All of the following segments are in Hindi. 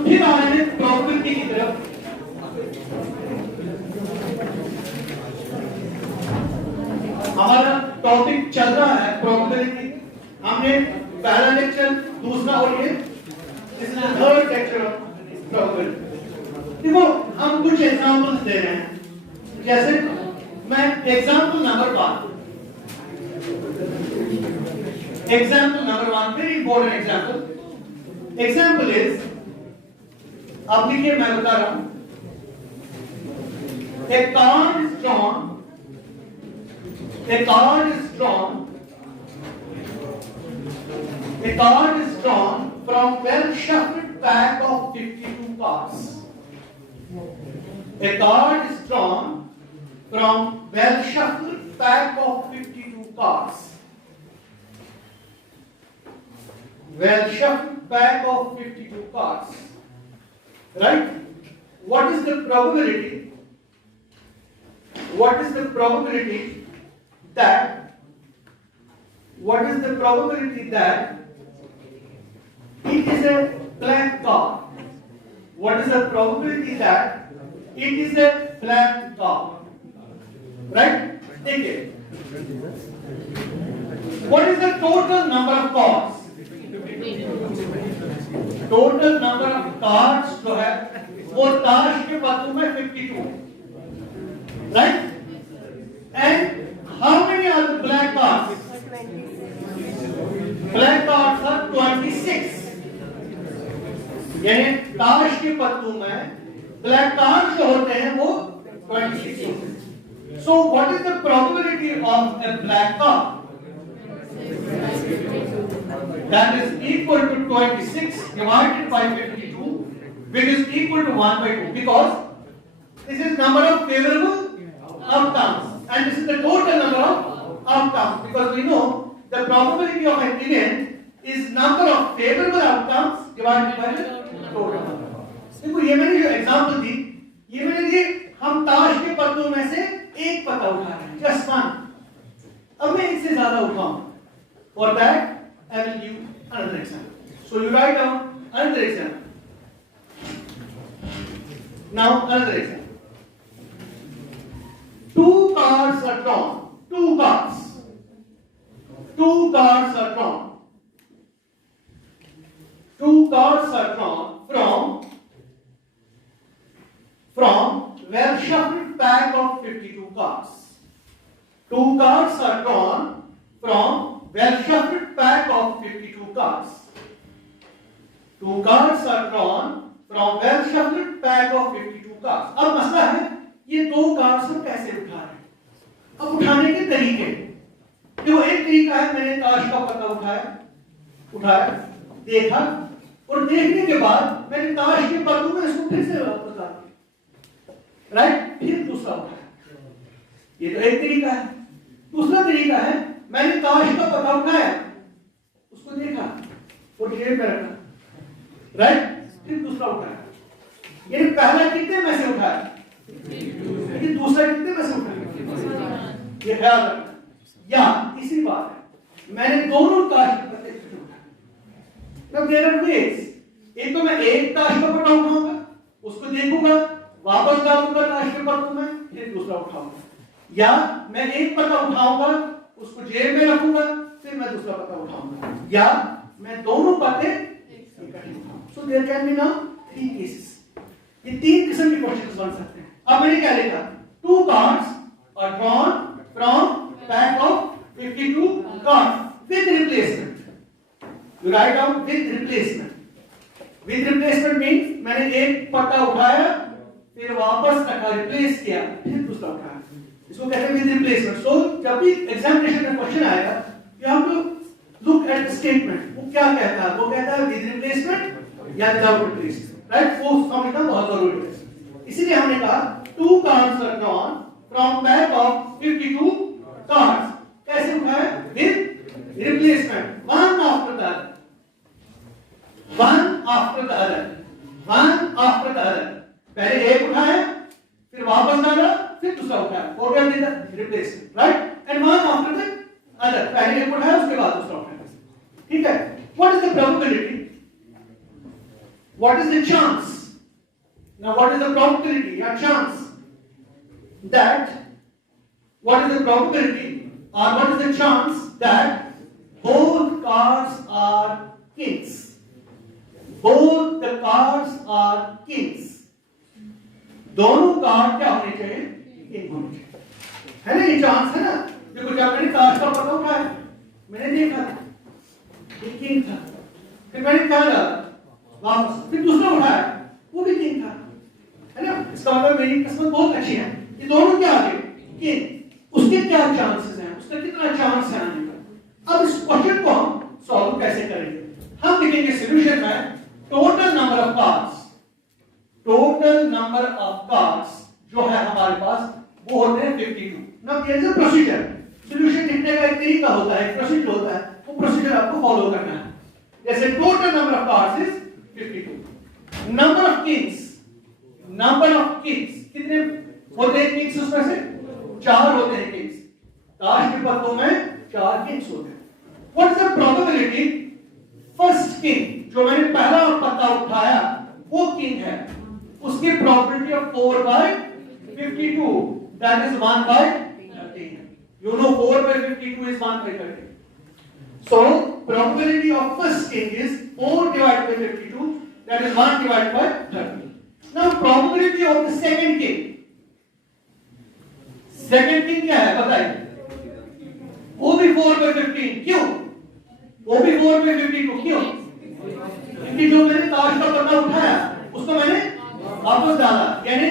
हम फिर आ रहे हैं प्रोबेबिलिटी की तरफ। हमारा टॉपिक चल रहा है प्रोबेबिलिटी। हमने पहला लेक्चर, दूसरा और ये थर्ड लेक्चर ऑफ प्रोबेबिलिटी। देखो हम कुछ एग्जांपल्स दे रहे हैं, जैसे मैं example number 1, example number 1, very important example. Example is, अब देखिए मैं बता रहा हूं, a card is drawn, a card is drawn, a card is drawn from well shuffled pack of 52 cards. A card is drawn from well shuffled pack of 52 cards. Well shuffled pack of 52 cards, right? What is the probability? What is the probability that? What is the probability that it is a blank card? What is the probability that it is a blank card? Right? Take it. What is the total number of cards? Total number of cards जो है वो ताश के पत्तों में 52, right? And how many are the black cards? Black cards are 26, यानी ताश के पत्तों में ब्लैक कार्ड्स जो होते हैं वो 26 होते हैं। So what is the probability of A black card? That is equal to 26 divided by 52, which is equal to 1/2, because this is number of favorable outcomes and this is the total number of outcomes, because we know the probability of an event is number of favorable outcomes divided by the total number. देखो ये मैंने जो एग्जांपल दी, ये मैंने दी हम ताश के पत्तों में से एक पत्ता उठा रहे हैं, just one। अब मैं इससे ज्यादा उठाऊं, for that I will give another example. So you write down another example. Now another example. Two cards are drawn. Two cards. Two cards are drawn. Two cards are drawn from well shuffled pack of 52 cards. Two cards are drawn from well shuffled pack of 52 cards. Two cards are drawn from well shuffled pack of 52 cards. अब मसला है ये दो कार्ड्स हम कैसे उठा रहे हैं? अब उठाने के तरीके, देखो एक तरीका है, मैंने ताश का पत्ता उठाया, देखा और देखने के बाद मैंने ताश के पत्तों में इसको फिर से वापस डाल दिया, राइट? फिर दूसरा उठाया, ये तो एक तरीका है। दूसरा तरीका है मैंने ताश का पत्ता उठाया, उसको देखा और जेब में रखा, राइट? फिर दूसरा उठाया, ये पहला कितने में से उठाया, ये दूसरा कितने में से उठाया, ये ख्याल रखना। या तीसरी बात है मैंने दोनों ताश के पत्ते उठाए। Now there are ways, एक तो मैं एक ताश का पत्ता उठाऊंगा, उसको देखूंगा, वापस डालूंगा ताश के पत्तों में, फिर दूसरा उठाऊंगा, या मैं एक पत्ता उठाऊंगा, उसको जेब में रखूंगा, फिर मैं दूसरा पत्ता उठाऊंगा, या मैं दोनों पत्ते इकट्ठे उठाऊंगा। So there can be now 3 cases. ये 3 किस्म के क्वेश्चंस बन सकते हैं। अब मैंने क्या लिखा? Two cards are drawn from pack of 52 cards with replacement. You write down with replacement. With replacement means मैंने एक पत्ता उठाया, फिर वापस रखा, रिप्लेस किया, फिर दूसरा उठाया, इसको कहते हैं विद रिप्लेसमेंट। सो जब भी एग्जामिनेशन में क्वेश्चन आएगा, you have to look at the statement, वो क्या कहता है, वो कहता है विद रिप्लेसमेंट या विदाउट रिप्लेसमेंट, राइट? वो समझना बहुत जरूरी है। इसीलिए हमने कहा two cards are drawn from pack of 52 cards. कैसे उठाए? With replacement, one after the other, one after the other, one after the other. पहले एक उठाया, फिर वापस डाला, फिर दूसरा उठाया, और क्या देता? Replacement, right? And one after the other, पहले एक उठाया, उसके बाद दूसरा उठाया, ठीक है? What is the probability? what is the chance? Now what is the probability or chance that, what is the probability or what is the chance that both cards are kings? Both the cards are kings. दोनों कार्ड क्या होने चाहिए? किंग होने चाहिए, है ना? ये चांस है ना? देखो जब मैंने कार्ड का पता उठाया, मैंने देखा ये किंग था, फिर मैंने क्या डाला वापस, फिर दूसरा उठाया वो भी किंग था, है ना? इसका मतलब मेरी किस्मत बहुत अच्छी है, ये दोनों क्या आ गए? किंग। उसके क्या चांसेस हैं, उसका कितना चांस है आने का? अब इस क्वेश्चन को हम सॉल्व कैसे करेंगे? हम लिखेंगे सॉल्यूशन में total number of cards, total number of cards जो है हमारे पास वो होते हैं 52। Now there is a procedure, solution लिखने का एक तरीका होता है, एक प्रोसीजर होता है, वो प्रोसीजर आपको फॉलो करना है। जैसे total number of cards is 52, number of Kings, number of Kings कितने होते हैं किंग्स? उसमें से 4 होते हैं किंग्स, ताश के पत्तों में 4 किंग्स होते हैं। What is the probability first king, जो मैंने पहला पत्ता उठाया वो किंग है, उसकी probability of 4 by 52, that is 1 by 13. You know 4 by 52 is 1 by 13. So probability of first king is 4 divided by 52, that is 1 divided by 13. Now probability of the second king, second king क्या है बताइए? वो भी 4 by 15, क्यों? वो भी 4 by 52, क्यों? क्योंकि जो मैंने ताश का पत्ता उठाया उसको मैंने वापस डाला, यानी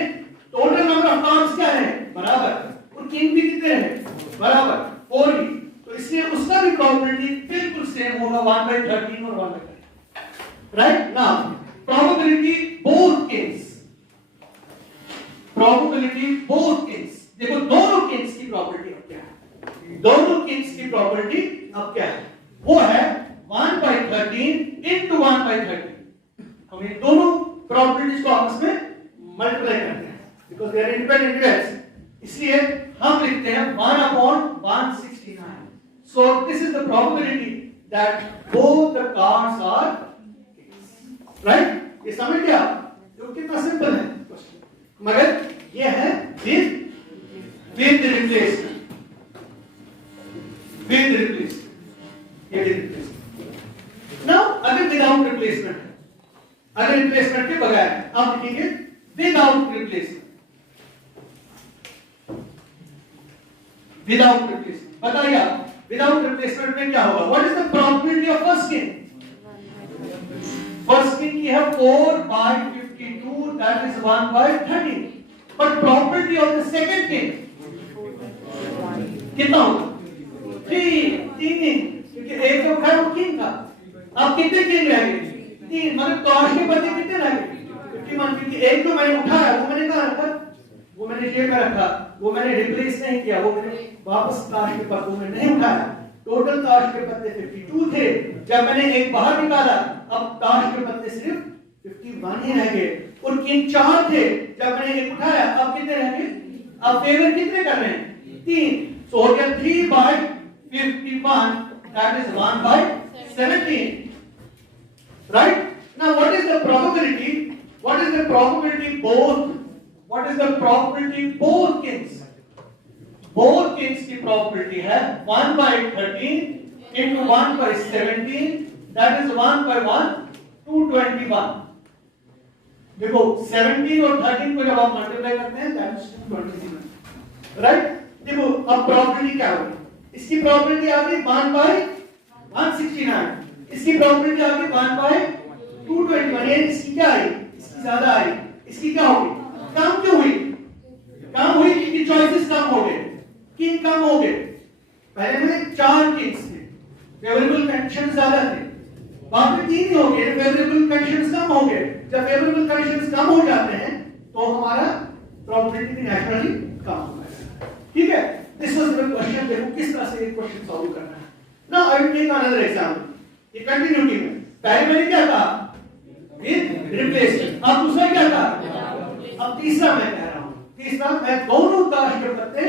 टोटल नंबर ऑफ कार्ड्स क्या है? बराबर, और किंग भी कितने हैं? बराबर, 4 ही, तो इसलिए उसका भी प्रोबेबिलिटी बिल्कुल सेम होगा 1 by 13 और 1 by 13, right? Now probability both Kings, probability both Kings, देखो दोनों किंग्स की प्रोबेबिलिटी अब क्या है? दोनों किंग्स की प्रोबेबिलिटी अब क्या है? वो है 1 by 13 into 1 by 13। हम इन दोनों प्रोबेबिलिटीज को आपस में मल्टीप्लाई करते हैं because they are independent variables, इसलिए हम लिखते हैं 1/169। So this is the probability that both the cards are kings, right? ये समझ गया? तो कितना सिंपल है क्वेश्चन, मगर ये है विद रिप्लेसमेंट, विद रिप्लेसमेंट, ये रिप्लेसमेंट। नाउ अगर विदाउट रिप्लेसमेंट है, अगर रिप्लेसमेंट के बगैर, अब लिखेंगे विदाउट रिप्लेसमेंट, विदाउट रिप्लेसमेंट। बताइए आप विदाउट रिप्लेसमेंट में क्या होगा? What is the probability of first king? First king की है 4 by 52, that is 1 by 13, but probability of the second king कितना होगा? 3, क्योंकि एक जो है वो किंग था, अब कितने किंग रह गए? 3, मतलब ताश के पत्ते कितने रह गए? 51, क्योंकि एक तो मैंने उठाया वो मैंने कहां रखा? वो मैंने जेब में रखा, वो मैंने रिप्लेस नहीं किया, वो मैंने वापस ताश के पत्तों में नहीं उठाया। टोटल ताश के पत्ते 52 थे, जब मैंने एक बाहर निकाला अब ताश के पत्ते सिर्फ 51 ही रह गए, और किंग 4 थे, जब मैंने एक उठाया अब कितने रह गए? अब फेवर कितने कर रहे हैं? 3, सो हो गया 3 by 51, that is 1 by 17, right? Now what is the probability? What is the probability both? What is the probability both kings? Both kings की probability है 1 by 13 into 1 by 17, that is 1 by 1, 221। देखो 17 और 13 को जब आप मल्टीप्लाई करते हैं that is 227, right? देखो अब प्रोबेबिलिटी क्या होगी? इसकी प्रोबेबिलिटी आ गई 1 by 169, इसकी प्रोबेबिलिटी आ गई 1 by 221, ये इसकी क्या आई? इसकी ज्यादा आई, इसकी क्या होगी? कम क्यों हुई? कम हुई क्योंकि चॉइसेस कम हो गए, किंग कम हो गए। पहले में 4 किंग्स थे, फेवरेबल कंडीशंस ज्यादा थे, बाद में 3 ही हो गए, फेवरेबल कंडीशंस कम हो गए। जब फेवरेबल कंडीशंस कम हो जाते हैं तो हमारा प्रोबेबिलिटी भी नेचुरली कम हो जाएगा, ठीक है? दिस वाज द क्वेश्चन, देखो किस तरह से ये क्वेश्चन सॉल्व करना है। Now I will take another example, ये कंटिन्यूटी में पहले मैंने क्या कहा? विद रिप्लेसमेंट, अब दूसरा क्या कहा? अब तीसरा मैं कह रहा हूं, तीसरा मैं दोनों ताश के पत्ते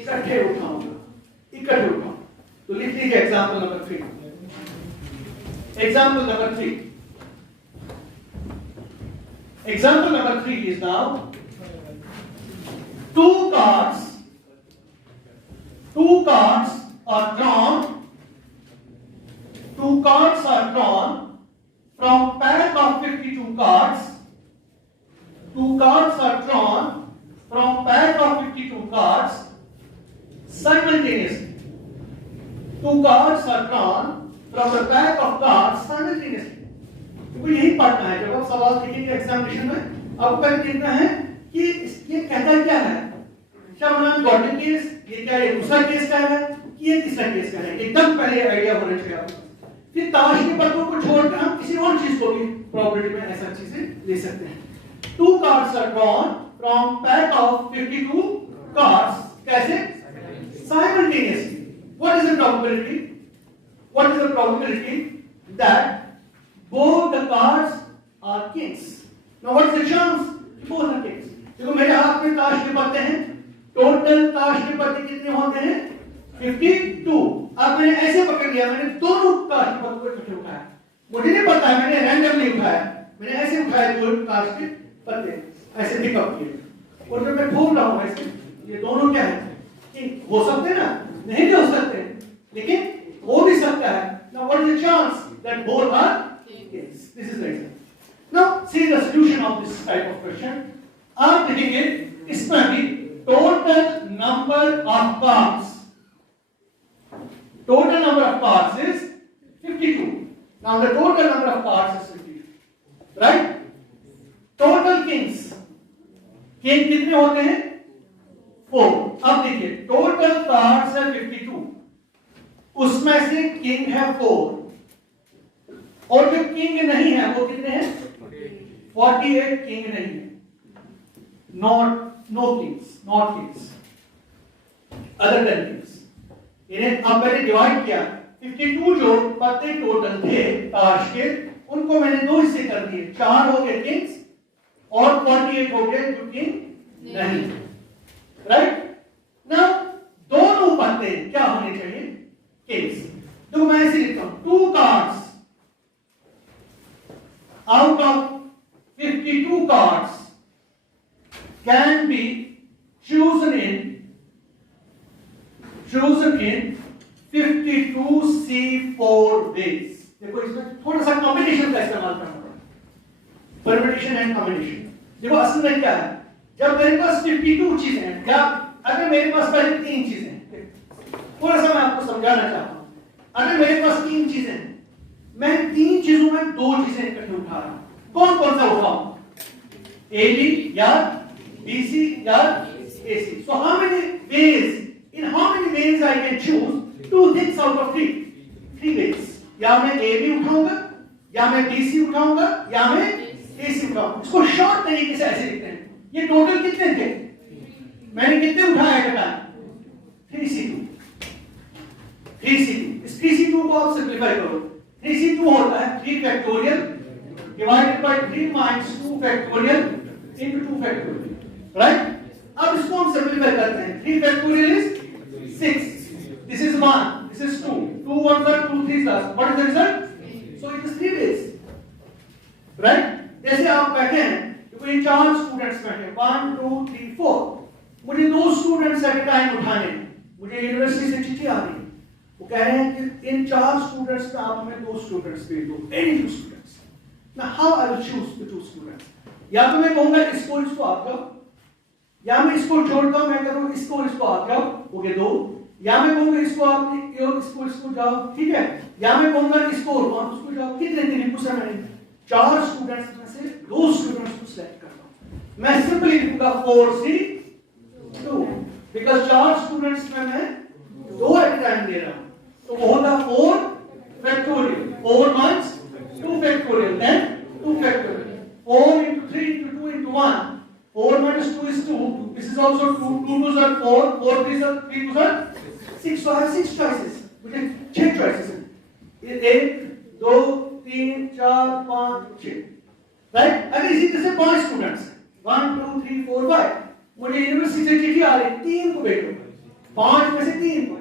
इकट्ठे उठाऊंगा, इकट्ठे उठाऊंगा। तो लिख लीजिए example number 3, example number 3। Example number 3 is now two cards are drawn. Two cards are drawn from pack of 52 cards. Two cards are drawn from pack of 52 cards simultaneously. Two cards are drawn from a pack of cards simultaneously. तो यही पढ़ना है। जब आप सवाल देखेंगे एग्जामिनेशन में, आपको पहले देखना है कि ये कहता क्या है। क्या बना गॉडन केस, ये क्या है, दूसरा केस क्या है, कि ये तीसरा केस क्या है, एकदम पहले आइडिया होना चाहिए आपको। फिर ताश के पत्तों को छोड़कर हम किसी और चीज को भी प्रोबेबिलिटी में ऐसा चीजें ले सकते हैं। Two cards are drawn from pack of 52 cards. कैसे? Simultaneously. What is the probability? What is the probability that both the cards are kings? Now what is the chance? Both are kings. देखो मेरे हाथ में ताश के पत्ते हैं, टोटल ताश के पत्ते कितने होते हैं? 52. अब मैंने ऐसे पकड़ लिया, मैंने दोनों ताश के पत्तों को इकट्ठे उठाया। मुझे नहीं पता है, मैंने रैंडमली उठाया, मैंने ऐसे उठाए दो ताश के पत्ते, ऐसे पिकअप किए, और जब मैं ठोक रहा हूं ऐसे, ये दोनों क्या है? कि हो सकते हैं ना, नहीं भी हो सकते हैं, लेकिन हो भी सकता है। Now what is the chance that both are kings? This is the example. Now see the solution of this type of question. आप देखेंगे इसमें भी total number of cards. Total number of cards is 52. Now the total number of cards is 52, right? Total kings, king कितने होते हैं? 4. अब देखिए टोटल कार्ड्स है 52, उसमें से किंग है 4, और जो किंग नहीं है वो कितने हैं? 48 किंग नहीं है, no kings other than kings. इन्हें अब मैंने डिवाइड किया, 52 जो पत्ते टोटल थे ताश के, उनको मैंने दो हिस्से कर दिए, 4 हो गए किंग्स और 48 हो गए जो किंग नहीं। राइट नाउ दोनों पत्ते क्या होने चाहिए? किंग्स। तो मैं ऐसे लिखता हूं, 2 cards out of 52 cards can be chosen in 52C4 ways. देखो इसमें थोड़ा सा कॉम्बिनेशन का इस्तेमाल करना पड़ेगा, परम्यूटेशन एंड कॉम्बिनेशन। देखो असल में क्या है, जब मेरे पास 52 चीजें हैं, या अगर मेरे पास पहले 3 चीजें हैं, थोड़ा सा मैं आपको समझाना चाहता हूं। अगर मेरे पास 3 चीजें हैं, मैं 3 चीजों में 2 चीजें इकट्ठे उठा रहा हूं, कौन कौन सा उठाऊं? AB या BC या AC। So how many ways, in how many ways I can choose 2 things out of 3? 3 ways। या मैं AB उठाऊंगा, या मैं BC उठाऊंगा, या मैं AC उठाऊंगा। इसको शॉर्ट तरीके से ऐसे लिखते हैं, ये टोटल कितने थे, मैंने कितने उठाए बेटा? 3C2। इस 3C2 को आप सिंपलीफाई करो, 3C2 होता है 3 factorial divided by 3 minus 2 factorial into 2 factorial, right? अब इसको हम सिंपलीफाई करते हैं, 3 factorial is 6, this is 1, this is 2, 2 1 are 2 3 10, what is the result? So it is 3 ways, right? जैसे आप बैठे हैं, कोई 4 स्टूडेंट्स बैठे हैं, 1 2 3 4, मुझे 2 स्टूडेंट्स एट टाइम उठाने हैं, मुझे यूनिवर्सिटी से चिट्ठी आ रही है, वो कह रहे हैं कि इन 4 स्टूडेंट्स में आप हमें 2 स्टूडेंट्स भेज दो, any 2 students. Now how I will choose the 2 students? या तो मैं कहूंगा इसको आप जाओ, या मैं इसको छोड़ता हूं, मैं कहूंगा इसको आप जाओ, हो गए 2, या मैं कहूंगा इसको आप इसको जाओ, ठीक है, या मैं कहूंगा इसको और आप उसको जाओ। कितने तरीकों से मैंने 4 स्टूडेंट्स में से 2 स्टूडेंट्स को सिलेक्ट करता हूं। मैं सिंपली लिखूंगा 4C2, बिकॉज़ 4 स्टूडेंट्स में मैं 2 एट टाइम दे रहा हूं, तो वो होगा 4 factorial, 4 minus 2 factorial, then 2 factorial, 4 into 3 into 2 into 1, 4 minus 2 is 2, this is also 2, 2 2s are 4, 4 3s are 3 2s are 6, so I have 6 choices, मुझे 6 choices हैं, 1 2 3 4 5 6, राइट? अगर इसी तरह से 5 स्टूडेंट्स हैं, 1 2 3 4 5, मुझे यूनिवर्सिटी से चिट्ठी आ रही है, 3 को भेजो, 5 में से 3 को,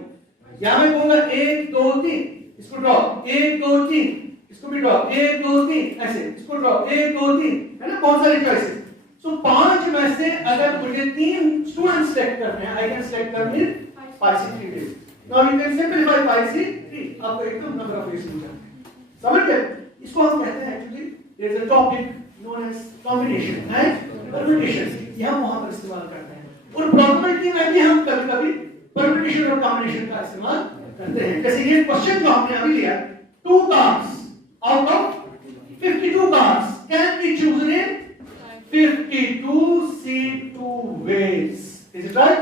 या मैं कहूंगा 1 2 3, इसको ड्रॉप, 1 2 3, इसको भी ड्रॉ, 1 2 3 ऐसे, इसको ड्रॉ 1 2 3, है ना, बहुत सारे चॉइसेस। सो 5 में से अगर मुझे 3 स्टूडेंट सेलेक्ट करने हैं, I can select them in 5C3 ways. Now you can simplify 5C3, आपको एकदम नंबर ऑफ वेज मिल जाएंगे। समझ गए? इसको हम कहते हैं actually there is a topic known as combination and permutation, ये हम वहां पर इस्तेमाल करते हैं। और प्रोबेबिलिटी में भी हम कभी-कभी परम्यूटेशन और कॉम्बिनेशन का इस्तेमाल करते हैं। जैसे ये क्वेश्चन जो हमने अभी लिया, 2 cards out of 52 cards can be chosen in 52 C2 ways. Is it right?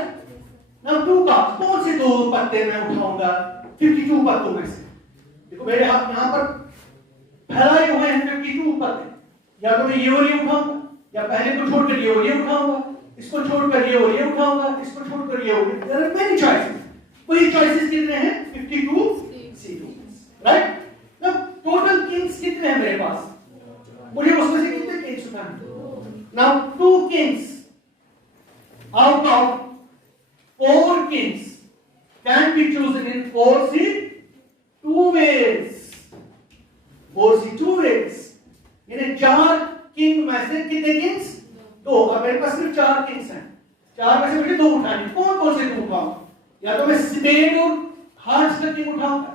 Now 2 cards, कौन से 2 पत्ते मैं उठाऊंगा 52 पत्तों में से? देखो मेरे हाथ यहाँ पर फैलाए हुए हैं 52 पत्ते, या तो मैं ये और ये उठाऊंगा, या पहले को छोड़कर ये और ये उठाऊंगा, इसको छोड़कर ये और ये उठाऊंगा, इसको छोड़कर ये और ये। There are many choices. वही choices कितने हैं? 52 C2, right? Now total kings कितने हैं मेरे पास? मुझे उसमें से कितने kings उठाने? Now 2 kings out of 4 kings can be chosen in 4C2 ways. 4C2 ways. यानी 4 किंग में से कितने किंग्स? 2। अब मेरे पास सिर्फ 4 किंग्स हैं, 4 में से मुझे 2 उठाने। कौन कौन से 2 उठाऊं? या तो मैं स्पेड और हार्ट्स का किंग उठाऊंगा,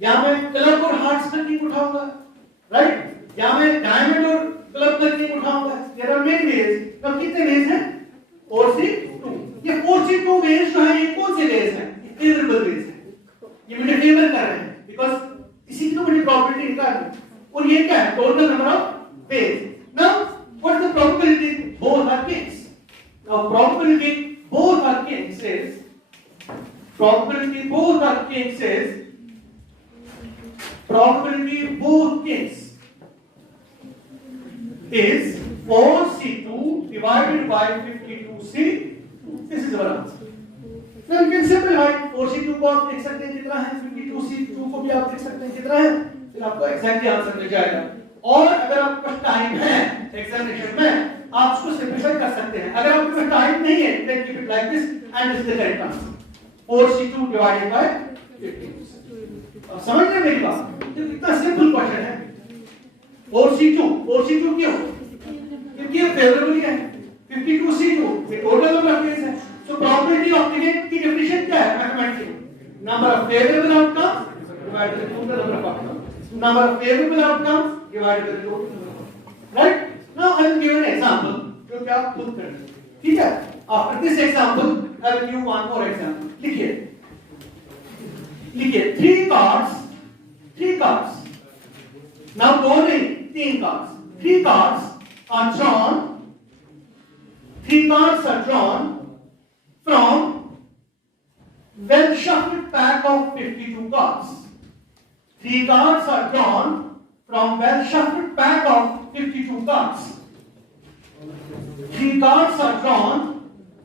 या मैं क्लब और हार्ट्स का किंग उठाऊंगा, राइट? या मैं डायमंड और क्लब का किंग उठाऊंगा। There are many ways. तो कितने वेज हैं? 4C2। ये 4C2 वेज जो है, ये कौन से वेज हैं? ये फेवरेबल वेज हैं, ये मुझे फेवर कर रहे हैं, बिकॉज़ इसी की तो मुझे प्रोबेबिलिटी निकालनी। और ये क्या है? Total number of ways. Now what is the probability both are kings? Now probability both are kings is, probability both are kings is, probability both kings is 4C2 divided by 52C. This is our answer. Now you can simplify 4C2 को आप देख सकते हैं कितना है, 52C2 को भी आप देख सकते हैं कितना है, फिर आपको एग्जैक्टली आंसर मिल जाएगा। और अगर आपके पास टाइम है एग्जामिनेशन में, आप उसको सिंपलीफाई कर सकते हैं। अगर आपके पास टाइम नहीं है, then keep it like this and this is the correct answer. 4C2 divided by 50. अब समझ रहे मेरी बात? ये कितना सिंपल क्वेश्चन है। 4C2 क्यों? क्योंकि ये फेवरेबल है। 52C2 ये टोटल नंबर ऑफ केस है। सो प्रोबेबिलिटी ऑफ डिफेक्ट की डेफिनेशन क्या है mathematically? Number of favourable outcomes divided by total number of outcomes. Number of favourable outcomes divided by total number. Right? Now I will give an example जो कि आप खुद करेंगे। ठीक है? After this example I will give one more example. लिखिए 3 cards. Now दो नहीं 3 cards. 3 cards are drawn. 3 cards are drawn from well shuffled pack of 52 cards. 3 cards are drawn from well shuffled pack of 52 cards. 3 cards are drawn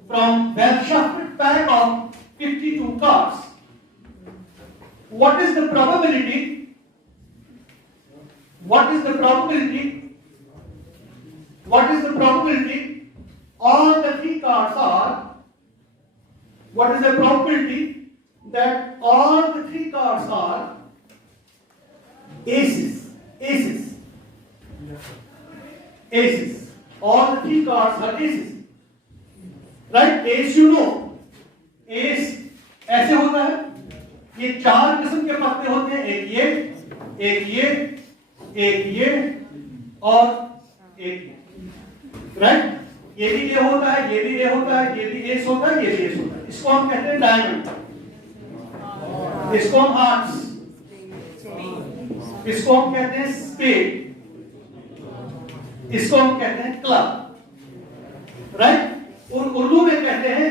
from well shuffled pack of 52 cards. What is the probability? What is the probability? What is the probability? All the 3 cards are. What is the probability that all the 3 cards are aces? Aces. Aces. All the 3 cards are aces. Right? S you know, S ऐसे होता है, ये 4 किस्म के पत्ते होते हैं, एक ये और एक ये, राइट? ये भी ये होता है, ये भी ये होता है, ये भी एस होता है, ये भी एस होता है। इसको हम कहते हैं डायमंड, इसको हम हार्ट्स, इसको हम कहते हैं स्पेड, इसको हम कहते हैं क्लब, राइट? और उर्दू में कहते हैं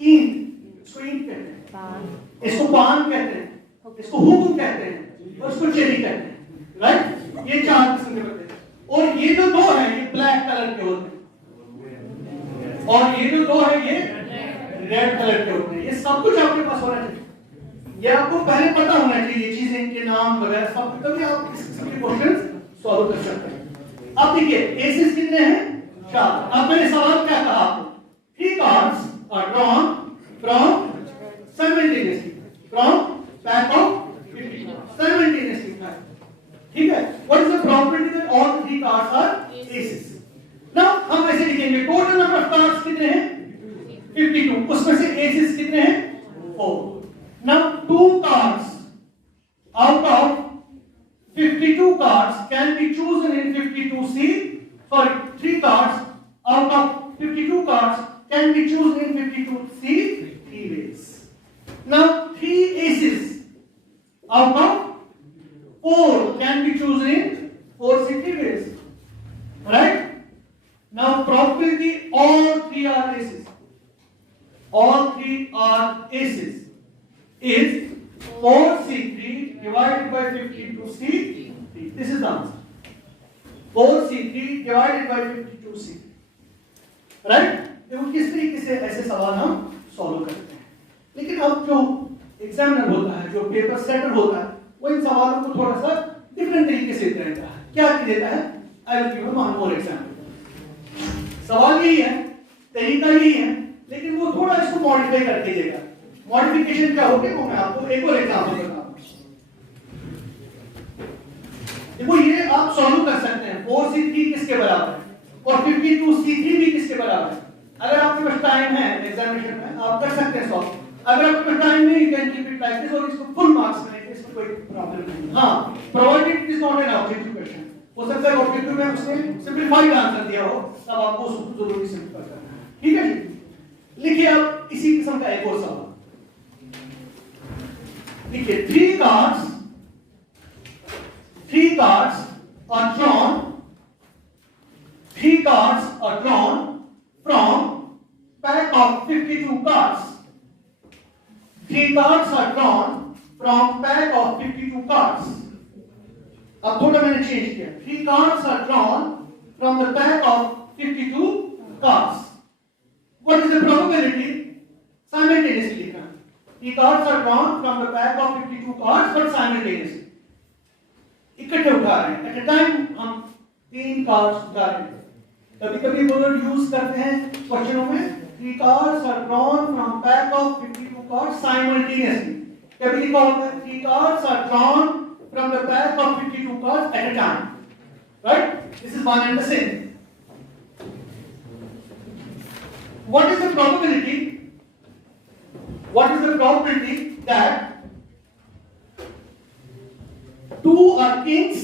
ईंट, इसको ईंट कहते हैं, इसको पान कहते हैं, इसको हुक्म कहते हैं, और इसको चेरी कहते हैं, राइट? ये 4 किस्म के पत्ते हैं। और ये जो 2 हैं ये ब्लैक कलर के होते हैं, और ये जो 2 हैं ये रेड कलर के होते हैं। ये सब कुछ आपके पास होना चाहिए, ये आपको पहले पता होना चाहिए, ये चीजें, इनके नाम वगैरह सब, तभी आप इस किस्म के क्वेश्चन सॉल्व कर सकते हैं। अब देखिए एसेस कितने हैं? 4। अब मैंने सवाल क्या कहा आपको? 3 cards are drawn from simultaneously from pack of 50 simultaneously, ठीक है? देखेंगे टोटल नंबर ऑफ कार्ड्स कितने हैं 52, उसमें से एसेस कितने हैं 4. Now 2 cards out of 52 cards can be chosen in 52C. Sorry, 3 cards out of 52 cards can be chosen in 52C 3 ways. Now 3 aces out of 4 can be chosen in 4C 3 ways. Right? Now probability all 3 are aces. All 3 are aces is 4C3 divided by 52C3. This is the answer. 4C3 divided by 52C. Right? देखो किस तरीके से ऐसे सवाल हम सॉल्व करते हैं. लेकिन अब जो एग्जामिनर होता है, जो पेपर सेटर होता है, वो इन सवालों को थोड़ा सा डिफरेंट तरीके से देता है. क्या देता है? I will give you one more example. सवाल यही है, तरीका यही है, लेकिन वो थोड़ा इसको मॉडिफाई करके देगा. मॉडिफिकेशन क्या होगी वो मैं आपको एक और एग्जांपल बताऊंगा. देखो ये आप सॉल्व कर सकते हैं. 4C3 किसके बराबर है और 52C3 भी किसके बराबर है. अगर आपके पास टाइम है एग्जामिनेशन में आप कर सकते हैं सॉल्व. अगर आपके पास टाइम नहीं, you can keep it like this और इसको फुल मार्क्स मिलेंगे, इसमें कोई प्रॉब्लम नहीं. हां, provided it is not an objective question. हो सकता है ऑब्जेक्टिव में उसने सिंपलीफाइड आंसर दिया हो, तब आपको उसको जरूरी सिंपलीफाई करना है. ठीक है जी. लिखिए अब इसी किस्म का एक और सवाल. देखिए 3 cards are drawn. 3 cards are drawn from pack of 52 cards. 3 cards are drawn from pack of 52 cards. अब थोड़ा मैंने चेंज किया. 3 cards are drawn from the pack of 52 cards. What is the probability? Simultaneously लिखना. 3 cards are drawn from the pack of 52 cards but simultaneously. इकट्ठे उठा रहे हैं. At a time हम 3 cards उठा रहे हैं. कभी-कभी वर्ड यूज करते हैं क्वेश्चनों में. 3 cards are drawn from pack of 52 cards simultaneously. कभी लिखा होता है 3 cards are drawn from the pack of 52 cards at a time. Right? This is one and the same. What is the probability? What is the probability that 2 are kings?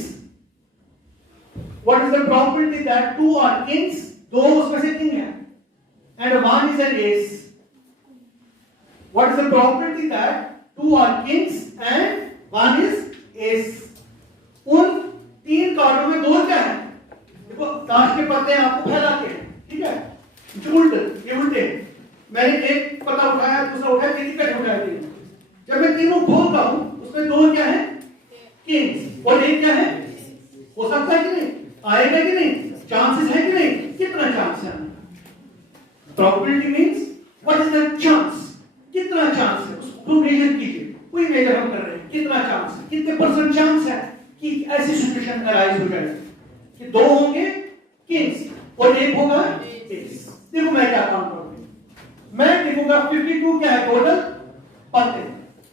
What is the probability that 2 are kings? दो उसमें से किंग है and 1 is an ace. What is the probability that 2 are kings and 1 is ace? उन 3 कार्डों में 2 क्या है? देखो ताश के पत्ते आपको फैला के हैं. ठीक है, ये उल्टे. मैंने एक पत्ता उठाया, दूसरा उठाया, तीन इकट्ठे उठाए थे. जब मैं तीनों खोलता हूं उसमें 2 क्या है? किंग्स. और एक क्या है? हो सकता है कि नहीं? आएगा कि नहीं? चांसेस है कि नहीं? कितना चांस है? Probability means what is the chance. कितना चांस है उसको मेजर कीजिए. कोई मेजर हम कर रहे हैं, कितना चांस है, कितने परसेंट चांस है कि ऐसी सिचुएशन अराइज हो जाए कि 2 होंगे किंग्स और एक होगा एस. देखो मैं क्या काम करूंगा. मैं देखूंगा 52 क्या है टोटल पत्ते.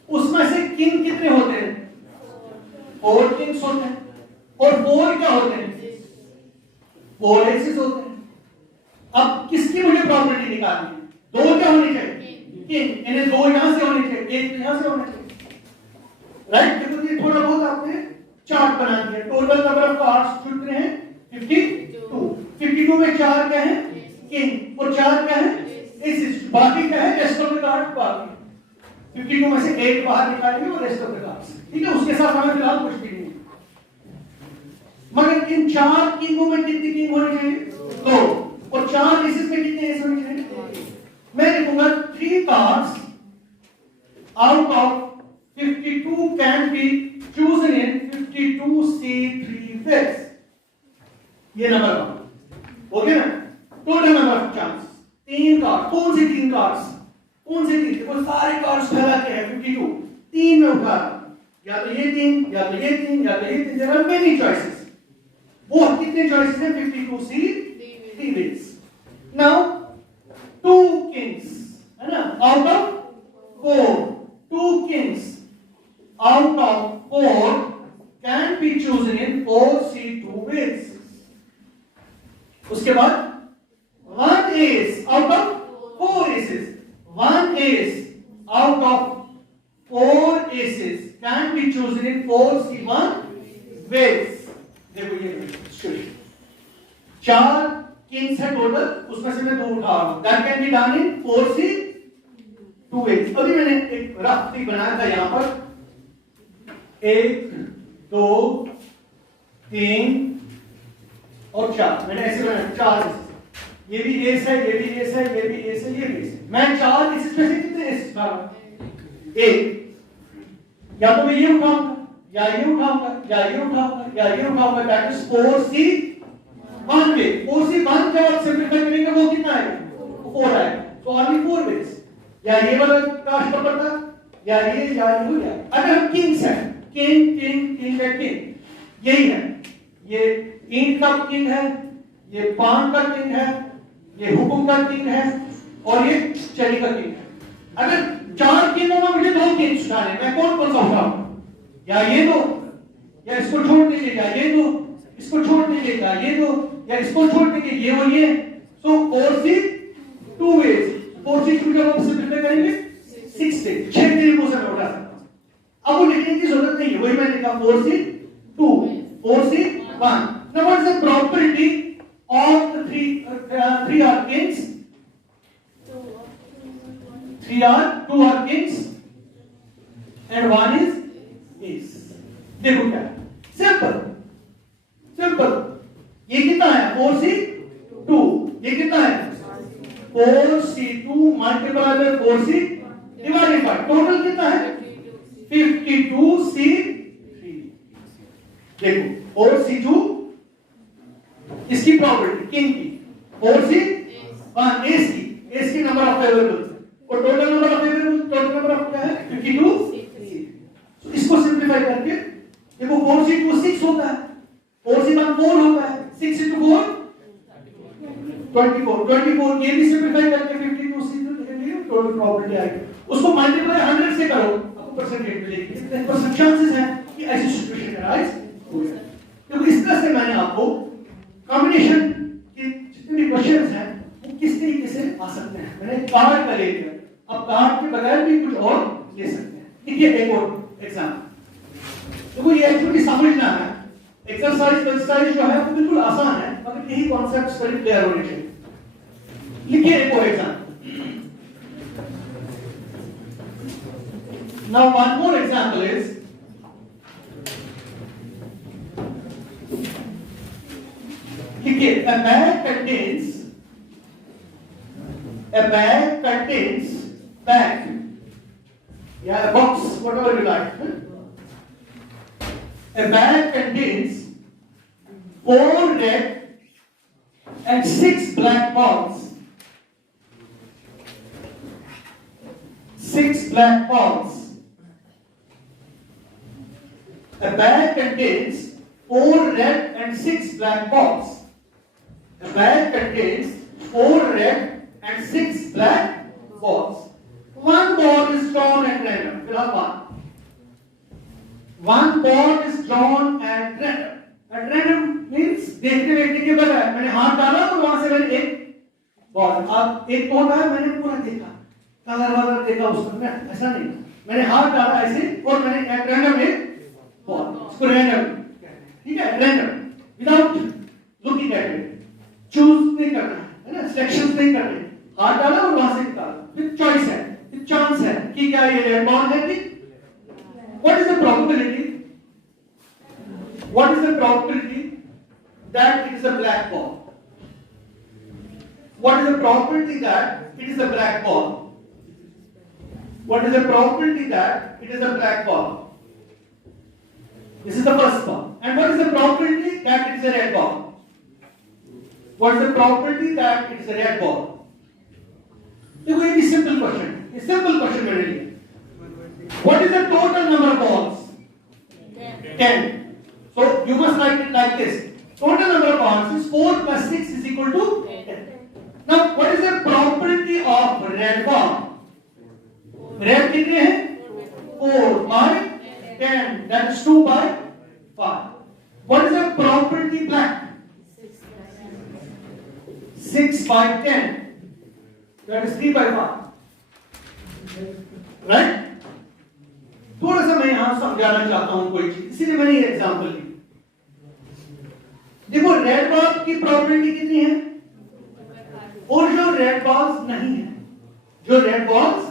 उसमें से किंग कितने होते हैं? 4 किंग्स होते हैं. और 4 क्या होते हैं? 4 एसेस होते हैं. अब किसकी मुझे प्रॉपर्टी निकालनी है? 2 क्या होनी चाहिए? किंग. इन्हें 2 यहां से होने चाहिए, 1 यहां से होना चाहिए. राइट? देखो ये थोड़ा बहुत आपने चार्ट बना दिया. टोटल नंबर ऑफ कार्ड्स कितने हैं? 52. 52 में 4 क्या है? किंग. और 4 क्या है? एसेस. बाकी क्या है? Rest of the cards. बाकी 52 में से 1 बाहर निकालेंगे और रेस्ट ऑफ द कार्ड्स. ठीक है, उसके साथ हमें फिलहाल कुछ भी नहीं. मगर इन 4 किंगों में कितनी किंग होनी चाहिए? 2. और 4 एसेस में कितने एसेस होने चाहिए? मैं लिखूंगा 3 cards out of 52 can be chosen in 52C3 ways. ये नंबर 1 हो गया ना. Total number of chance 3 card. कौन से 3 कार्ड्स? कौन से 3? देखो सारे कार्ड्स फैला के हैं 52. 3 में उठा, या तो ये 3, या तो ये 3, या तो ये 3. There are many choices. वो कितने चॉइसेस हैं? 52C3 ways. नाउ 2 kings है ना out of 4. 2 kings out of 4 can be chosen in 4C2 ways. उसके बाद 1 in 4C1 ways. देखो ये सिचुएशन, 4 किंग्स है टोटल, उसमें से मैं 2 उठा रहा हूं. That can be done in 4C2 ways. अभी मैंने एक रफ ट्री बनाया था यहां पर, 1 2 3 और 4. मैंने ऐसे बनाया 4. ये भी एस है, ये भी एस है, ये भी एस है, ये भी एस है. मैं 4 एस में से कितने एस उठाऊंगा? 1. या तो मैं ये उठाऊंगा, या ये उठाऊंगा, या ये उठाऊंगा, या ये उठाऊंगा. That is 4C1 way. 4C1 जब आप सिंपलीफाई करेंगे वो कितना आएगा? 4 आएगा. तो ओनली 4 वेज. या ये वाला कास्ट पेपर था, या ये हो गया. अगर हम किंग्स है, किंग किंग किंग है, किंग यही है. ये ईंट का किंग है, ये पान का किंग है, ये हुकुम का किंग है, और ये चरी का किंग है. अगर 4 किंगों में मुझे 2 किंग्स उठाने, मैं कौन कौन सा उठाऊं? या ये 2, या इसको छोड़ दीजिएगा, ये 2, इसको छोड़ दीजिएगा, ये 2, या इसको छोड़ दीजिए, ये और ये. सो 4C2 वेज. 4C2 जब हम सिंपलीफाई करेंगे 6 से 6 तरीकों से मैं उठा सकता हूं. अब वो लिखने की जरूरत नहीं है, वही मैंने लिखा 4C2, 4C1. Now what is the probability of the three are kings? 2 are kings and 1 is ace. देखो क्या सिंपल सिंपल. ये कितना है? 4C2. ये कितना है? 4C2 multiply by 4C divided by total कितना है? 52C3. देखो 4C2 इसकी प्रॉपर्टी किंग की, 4C1 एस की नंबर ऑफ अवेलेबल और total number of available, total number of क्या है? 52C. तो इसको सिंपलीफाई करके देखो 4C2 6 होता है, 4C1 4 होता है, 6 into 4 24. ये भी सिंपलीफाई करके 52C टोटल प्रॉपर्टी आएगी. उसको मल्टीप्लाई 100 से करो, आपको परसेंटेज मिलेगी. कितने परसेंट चांसेस हैं कि ऐसी सिचुएशन अराइज हो जाए. तो इस तरह से मैंने आपको कॉम्बिनेशन के जितने भी क्वेश्चंस हैं वो किस तरीके से आ सकते हैं मैंने कार्ड का ले लिया. अब कार्ड के बगैर भी कुछ और ले सकते हैं. देखिए एक और एग्जांपल. देखो ये एक्चुअली समझना है. एक्सरसाइज जो है वो बिल्कुल आसान है, मगर यही कॉन्सेप्ट्स पर क्लियर होने चाहिए. लिखिए एक और example. Now one more example is a bag contains bag, yeah, a box, whatever you like. A bag contains 4 red and 6 black balls. 6 black balls. A bag contains 4 red and 6 black balls. A bag contains 4 red and 6 black balls. One ball is drawn at random. One ball is drawn at random. At random means देखते देखते के बगैर मैंने हाथ डाला और वहां से मैंने एक बॉल, अब एक बॉल आया, मैंने पूरा देखा, कलर वगैरह देखा उसका. मैं ऐसा नहीं, मैंने हाथ डाला ऐसे और मैंने एट रैंडम एक बॉल, इसको रैंडम, ठीक है, random without looking at it. Choose नहीं करना है ना, सिलेक्शंस नहीं करने. हाथ डाला और वहां से निकाला. फिर चॉइस है, फिर चांस है कि क्या ये रेड बॉल है कि what is the probability? What is the probability that it is a black ball? What is the probability that it is a black ball? What is the probability that it is a black ball? This is the first ball. And what is the probability that it is a red ball? What is the probability that it is a red ball? देखो ये भी simple question. ये simple question मेरे लिए. What is the total number of balls? 10. So you must write it like this. Total number of balls is 4 plus 6 is equal to 10. Now what is the probability of red ball? Red कितने हैं? 4 by 10. That is 2 by 5. What is the probability black? 6 by 10. That is 3 by 5. Right? थोड़ा सा मैं यहां समझाना चाहता हूं कोई चीज, इसीलिए मैंने ये एग्जांपल ली। देखो रेड बॉल की प्रोबेबिलिटी कितनी है, और जो रेड बॉल्स नहीं है, जो रेड बॉल्स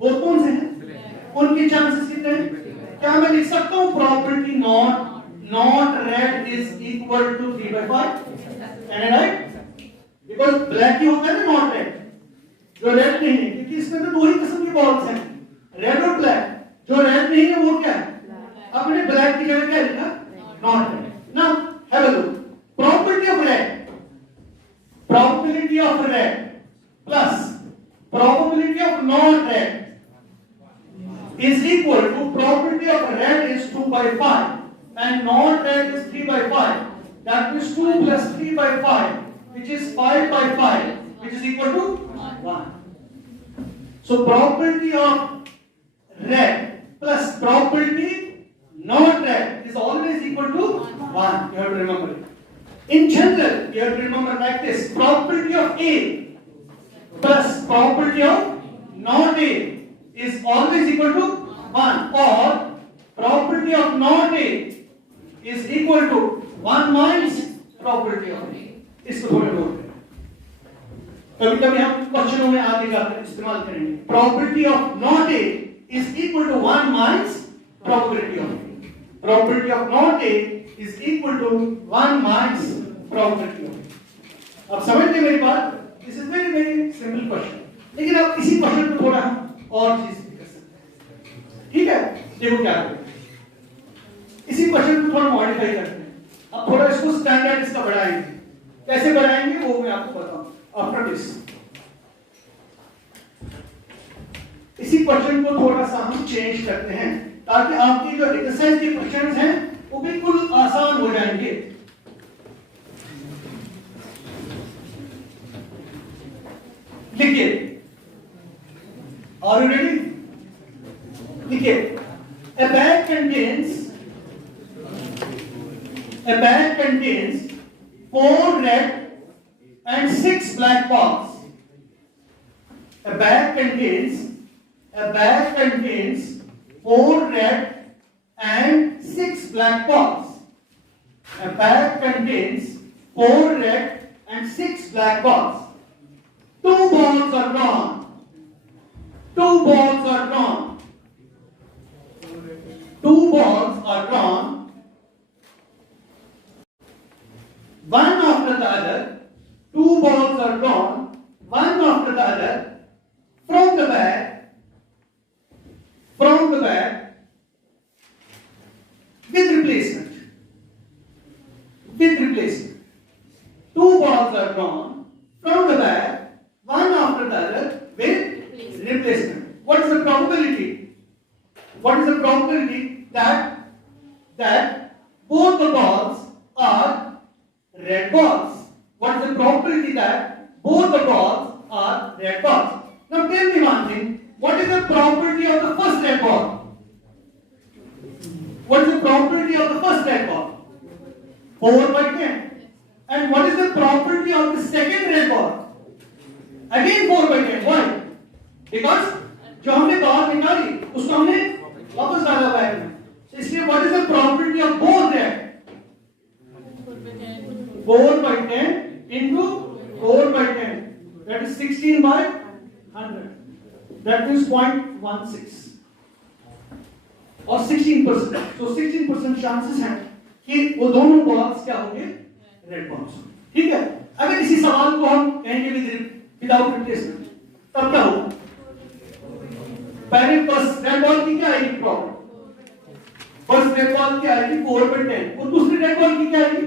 वो कौन से हैं, उनके चांसेस कितने हैं? क्या मैं लिख सकता हूं probability not red is equal to 3/5? Can I write? Because black ही होता है ना नॉट रेड, जो रेड नहीं है, क्योंकि इसमें तो दो ही किस्म की बॉल्स हैं, रेड और ब्लैक। जो रेड नहीं है वो क्या है? अब मैंने ब्लैक की जगह क्या लिखा? Not red. Now have a look, probability of red plus probability of not red is equal to probability of red is 2/5 and not red is 3/5. That means 2 plus 3/5, which is 5/5, which is equal to 1. So probability of red plus probability not red is always equal to 1. You have to remember it. In general, you have to remember like this: probability of A plus probability of not A is always equal to 1, or probability of not A is equal to 1 minus probability of A. इसको थोड़ा नोट करें, कभी-कभी हम क्वेश्चनों में आगे जाकर इस्तेमाल करेंगे। Probability of not A is equal to 1 minus probability of A. Probability of not A is equal to 1 minus probability of A. अब समझ गए मेरी बात? This is very very simple question. लेकिन अब इसी क्वेश्चन को थोड़ा हम और चीज भी कर सकते हैं, ठीक है? देखो क्या करें, इसी क्वेश्चन को थोड़ा मॉडिफाई करते हैं। अब थोड़ा इसको स्टैंडर्ड इसका बढ़ाएंगे। कैसे बढ़ाएंगे वो मैं आपको बताऊं आफ्टर दिस। इसी क्वेश्चन को थोड़ा सा हम चेंज करते हैं ताकि आपकी जो एक्सरसाइज के क्वेश्चंस हैं वो बिल्कुल आसान हो जाएंगे। लिखिए, आर यू रेडी? लिखिए, a bag contains 4 red and 6 black balls. A bag contains 4 red and 6 black balls. A bag contains 4 red and 6 black balls. 2 balls are drawn. 2 balls are drawn. 2 balls are drawn, one after the other. 2 balls are drawn, one after the other, from the bag, with replacement. 2 balls are drawn from the bag, one after the other, with replacement. What is the probability? What is the probability that both the balls are red balls? What is the probability that both the balls are red balls? Now tell me one thing. What is the probability of the first red ball? What is the probability of the first red ball? 4/10. And what is the probability of the second red ball? Again 4/10. Why? Because जो हमने बॉल निकाली उसको हमने वापस डाला बैग में, इसलिए what is the probability of both red? 4/10 into 4/10, that is 16/100. That means 0.16 और 16%. So 16% chances हैं कि वो दोनों बॉल्स क्या होंगे? Red balls. ठीक है? अगर इसी सवाल को हम कहेंगे विदाउट रिप्लेसमेंट, तब क्या होगा? पहले फर्स्ट रेड बॉल की क्या आएगी प्रॉब्लम? फर्स्ट रेड बॉल की आएगी 4/10 और दूसरी रेड बॉल की क्या आएगी?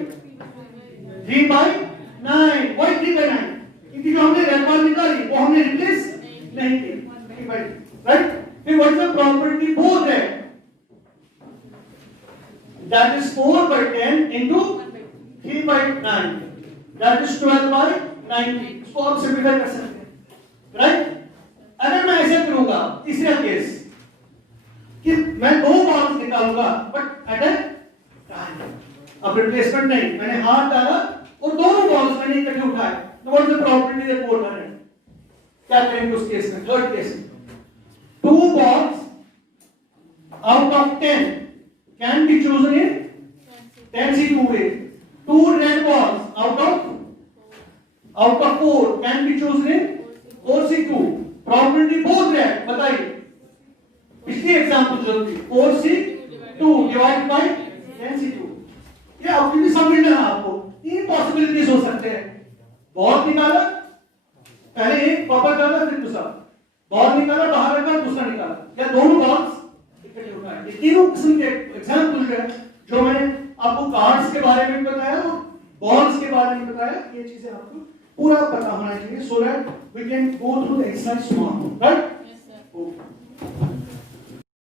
3/9. Why 3/9? क्योंकि जो हमने रेड बॉल निकाली वो हमने रिप्लेस नहीं की, राइट? फिर what is the probability both red? That is 4/10 into 3/9. That is 12/90. इसको आप सिंपलीफाई कर सकते हैं, राइट? अगर मैं ऐसे करूंगा तीसरा केस कि मैं 2 बॉल्स निकालूंगा बट एट अ टाइम, अब रिप्लेसमेंट नहीं, मैंने हाथ डाला और दोनों बॉल्स मैंने इकट्ठे उठाए, तो what is the probability that both are red? क्या करेंगे उस केस में? थर्ड केस में 2 balls out of 10 can be chosen in 10C2 way. 2 red balls out of 4 can be chosen in 4C2. Probability both red. बताइए पिछली एग्जांपल जो थी 4C2 डिवाइड बाय 10C2. ये अपनी भी समझना है आपको. 3 पॉसिबिलिटीज हो सकते हैं. बॉल निकाला, पहले एक पॉपर डाला फिर दूसरा बॉल निकाला, बाहर रखा दूसरा निकाला, या दोनों बॉल्स इकट्ठे उठाए. ये तीनों किस्म के एग्जांपल है जो मैंने आपको कार्ड्स के बारे में बताया और बॉल्स के बारे में बताया. ये चीजें आपको पूरा पता होना चाहिए so that we can go through the exercise tomorrow, right? Yes sir. Okay.